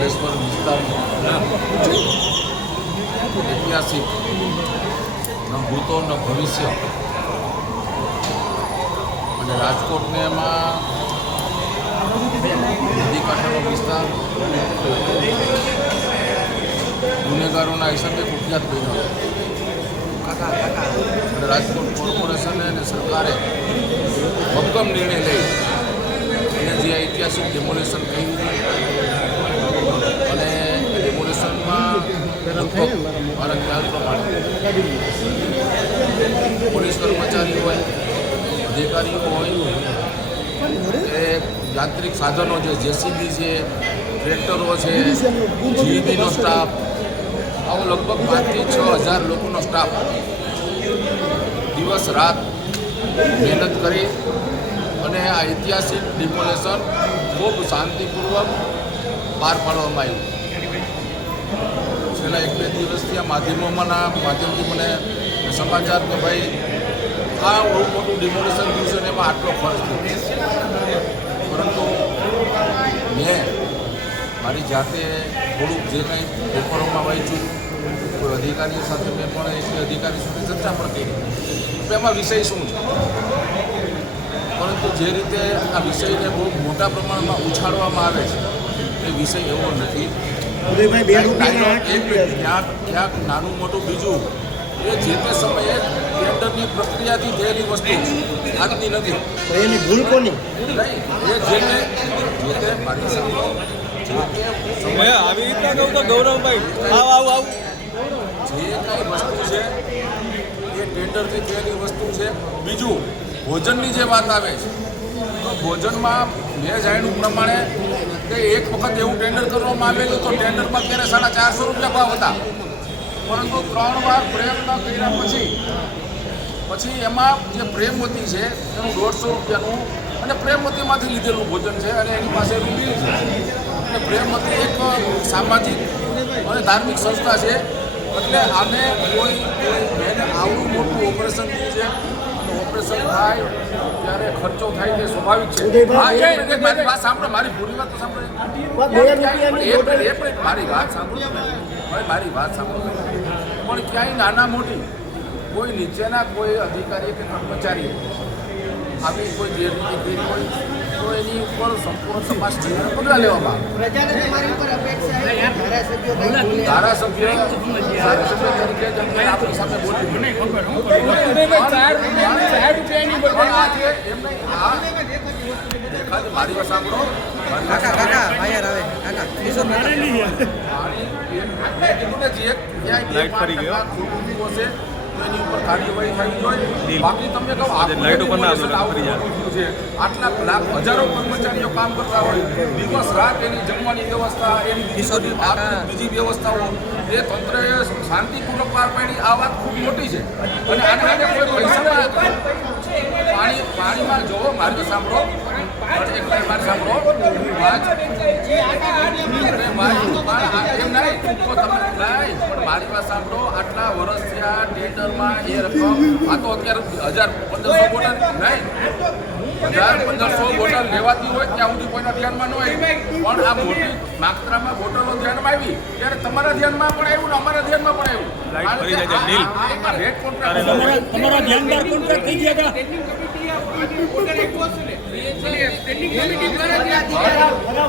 જલેશ્વર વિસ્તારનું ઐતિહાસિક ન ભૂતો ન ભવિષ્ય અને રાજકોટને એમાં નદીકાંઠાનો વિસ્તાર ગુનેગારોના હિસાબે કુખ્યાત બન્યો અને રાજકોટ કોર્પોરેશને અને સરકારે ભક્કમ નિર્ણય લઈ અને જે ઐતિહાસિક ડેમોલેશન થયું અને ડેમોલેશનમાં મારા ખ્યાલ પ્રમાણે પોલીસ કર્મચારીઓ હોય અધિકારીઓ હોય એ યાંત્રિક સાધનો છે જેસીબી છે ટ્રેક્ટરો છે જીઈબીનો સ્ટાફ આવો લગભગ 5,000 થી 6,000 લોકોનો સ્ટાફ દિવસ રાત મહેનત કરી અને આ ઐતિહાસિક ડિમોલેશન ખૂબ શાંતિપૂર્વક પાર પાડવામાં આવ્યું. છેલ્લા 1-2 દિવસથી આ માધ્યમથી મને સમાચાર કે ભાઈ આ બહુ મોટું ડિમોલેશન થયું છે ને એમાં આટલો ખર્ચ થયો, પરંતુ મેં મારી જાતે થોડુંક જે કંઈ પેપરોમાં વાંચ્યું, કોઈ અધિકારીઓ સાથે મેં પણ એક અધિકારી સાથે ચર્ચા પણ કરી તો એમાં વિષય શું છે, પરંતુ જે રીતે આ વિષયને બહુ મોટા પ્રમાણમાં ઉછાળવામાં આવે છે એ વિષય એવો નથી. ક્યાંક નાનું મોટું બીજું એ જે તે સમયે ટેન્ડરની પ્રક્રિયાથી થયેલી વસ્તુ આજની નથી. એની ભૂલ કોની નહીં, એ જે તે મારી સામે આવી રીતના કહું તો ગૌરવભાઈ આવ જે કાંઈ વસ્તુ છે એ ટેન્ડરથી થયેલી વસ્તુ છે. બીજું ભોજનની જે વાત આવે છે તો ભોજનમાં મેં જાણ્યું પ્રમાણે કે એક વખત એવું ટેન્ડર કરવામાં આવેલું તો ટેન્ડરમાં ત્યારે 450 રૂપિયા ભાવ હતા, પરંતુ 3 વાર પ્રયત્ન કર્યા પછી એમાં જે પ્રેમવતી છે એનું 150 રૂપિયાનું અને પ્રેમવતીમાંથી લીધેલું ભોજન છે અને એની પાસે એનું બિલ છે. અને પ્રેમવતી એક સામાજિક અને ધાર્મિક સંસ્થા છે, એટલે આને કોઈ એને આવડું મોટું ઓપરેશન થયું છે. ઓપરેશન થાય ત્યારે ખર્ચો થાય તે સ્વાભાવિક છે. મારી વાત સાંભળો, મારી પૂરી વાત તો સાંભળો, મારી વાત સાંભળો, મારી વાત સાંભળો. પણ ક્યાંય નાના મોટી કોઈ નીચેના કોઈ અધિકારી કે કર્મચારી આવી કોઈ જે રીતે કરી હોય તો એની ઉપર સંપૂર્ણ તપાસ કરીને પગલાં લેવામાં આવે. ધારાસભ્ય તરીકે જેમને આપણી સામે બોલ્યું મારી વાત સાંભળો, એની ઉપર કાર્યવાહી થવી જોઈએ. બાકી તમને કહું આટલા લાખ હજારો કર્મચારીઓ કામ કરતા હોય, દિવસ રાત એની જમવાની વ્યવસ્થા, એની બીજી વ્યવસ્થાઓ એ તંત્રએ શાંતિપૂર્વક પાર પાડી. આ વાત ખૂબ મોટી છે અને આને કોઈ પૈસા પાણીમાં જોવો. મારી સાંભળો, મારી વાત સાંભળો, આટલા વર્ષ થયા ટેન્ડરમાં એ રકમ આ તો અત્યારે 1,000-1,500 બોટલ નહીં, 1,000-1,500 બોટલ લેવાતી હોય ત્યાં સુધી કોઈના ધ્યાનમાં ન આવી, પણ આ મોટી માત્રામાં બોટલો ધ્યાનમાં આવી ત્યારે તમારા ધ્યાનમાં પણ આવ્યું ને અમારા ધ્યાનમાં પણ આવ્યું. રેટ કોન્ટ્રાક્ટ તમારા ધ્યાનદાર કોન્ટ્રાક્ટ થઈ ગયા હતા.